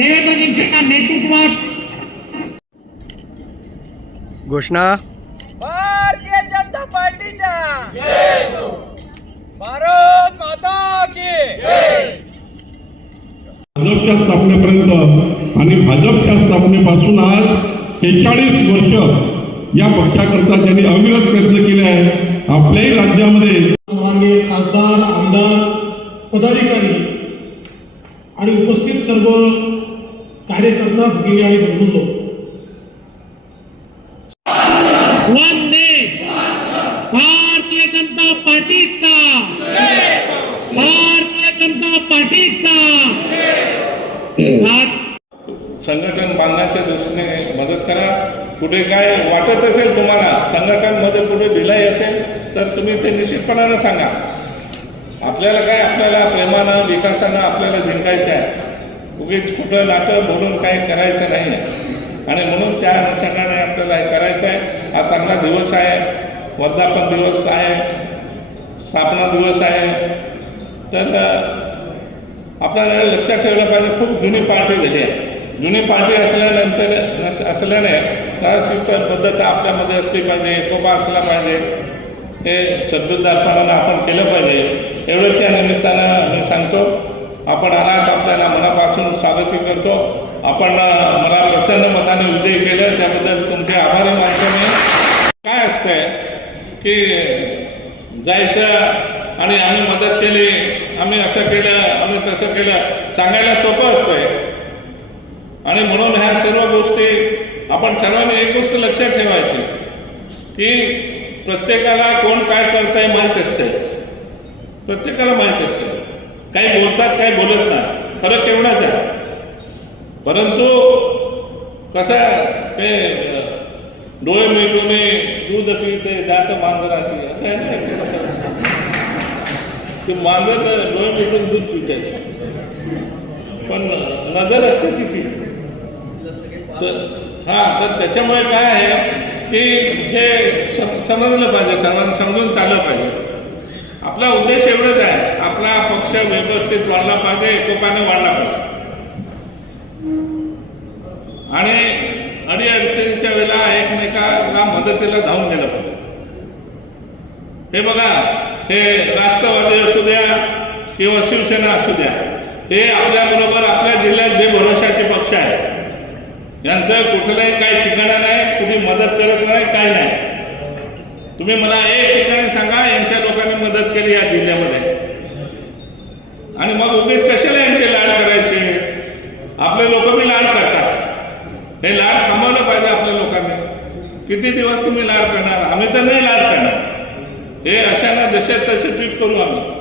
नेतृत्वात. घोषणा. भारतीय जनता पार्टीच्या. भारत माता की भाजपच्या स्थापनेपर्यंत आणि भाजपच्या स्थापनेपासून आज शेहेचाळीस वर्ष या पक्षाकरता त्यांनी अविरत प्रयत्न केले आहे आपल्याही राज्यामध्ये माननीय खासदार आमदार पदाधिकारी आणि उपस्थित सर्व कार्यकर्ता भगिनी आणि बंधू वंदे भारतीय जनता पार्टीचा. भारतीय जनता पार्टीचा. संघटन बांधण्याच्या दृष्टीने मदत करा. कुठे काय वाटत असेल तुम्हाला संघटनमध्ये कुठे ढिलाई असेल तर तुम्ही ते निश्चितपणानं सांगा. आपल्याला काय आपल्याला प्रेमानं विकासानं आपल्याला जिंकायचं आहे? उगीच कुठं लाटं बोलून काही करायचं नाही आहे आणि म्हणून त्या अनुषंगाने आपल्याला हे करायचं आहे. हा चांगला दिवस आहे. वर्धापन दिवस आहे. स्थापना दिवस आहे. तर आपल्याला लक्षात ठेवलं पाहिजे खूप जुनी पार्टी झाली आहे. जुनी पार्टी असल्यानंतर असल्याने शिस्त पद्धत आपल्यामध्ये असली पाहिजे एकोपा असला पाहिजे. हे शब्ददारपणानं आपण केलं पाहिजे. एवढं त्या निमित्तानं मी सांगतो. आपण आलात आपल्याला मनापासून स्वागती करतो. आपण मला प्रचंड मताने विजयी केलं. त्याबद्दल तुमचे आभारी मानतो मी. काय असतंय की जायचं आणि आम्ही मदत केली आम्ही असं केलं आम्ही तसं केलं सांगायला सोपं असतंय. आणि म्हणून ह्या सर्व गोष्टी आपण सर्वांनी एक गोष्ट लक्षात ठेवायची की प्रत्येकाला कोण काय करतंय माहीत असते प्रत्येकाला माहीत असते काही बोलतात काही बोलत नाही. फरक एवढाच आहे. परंतु कसं ते डोळे डोळे मिटून दूध पिते जात मांजराची. असं आहे ना? ते मांजर डोळे मिटून दूध पिते पण नजर असते तिची. तर हां तर त्याच्यामुळे काय आहे की हे सम- समजलं पाहिजे सर्वांना समजून चाललं पाहिजे. आपला उद्देश एवढंच आहे. आपला पक्ष व्यवस्थित वाढला पाहिजे एकोपाने वाढला पाहिजे. आणि अडीअडचणीच्या वेळेला एकमेकाला मदतीला धावून गेलं पाहिजे. हे बघा हे राष्ट्रवादी असू द्या किंवा शिवसेना असू द्या हे आपल्याबरोबर आपल्या जिल्ह्यात बेभरोशाचे पक्ष आहे यांचं कुठलंही काही ठिकाणा नाही कुठे मदत करत नाही काय नाही. तुम्ही मला एक सांगा यांच्या लोकांनी मदत केली या जिल्ह्यामध्ये. आणि मग उगीच कशाला यांचे लाड करायचे? आपले लोक मी लाड करतात. हे लाड थांबवलं पाहिजे आपल्या लोकांनी. किती दिवस तुम्ही लाड करणार? आम्ही तर नाही लाड करणार. हे अशाना जसे तसे ट्रीट करू आम्ही.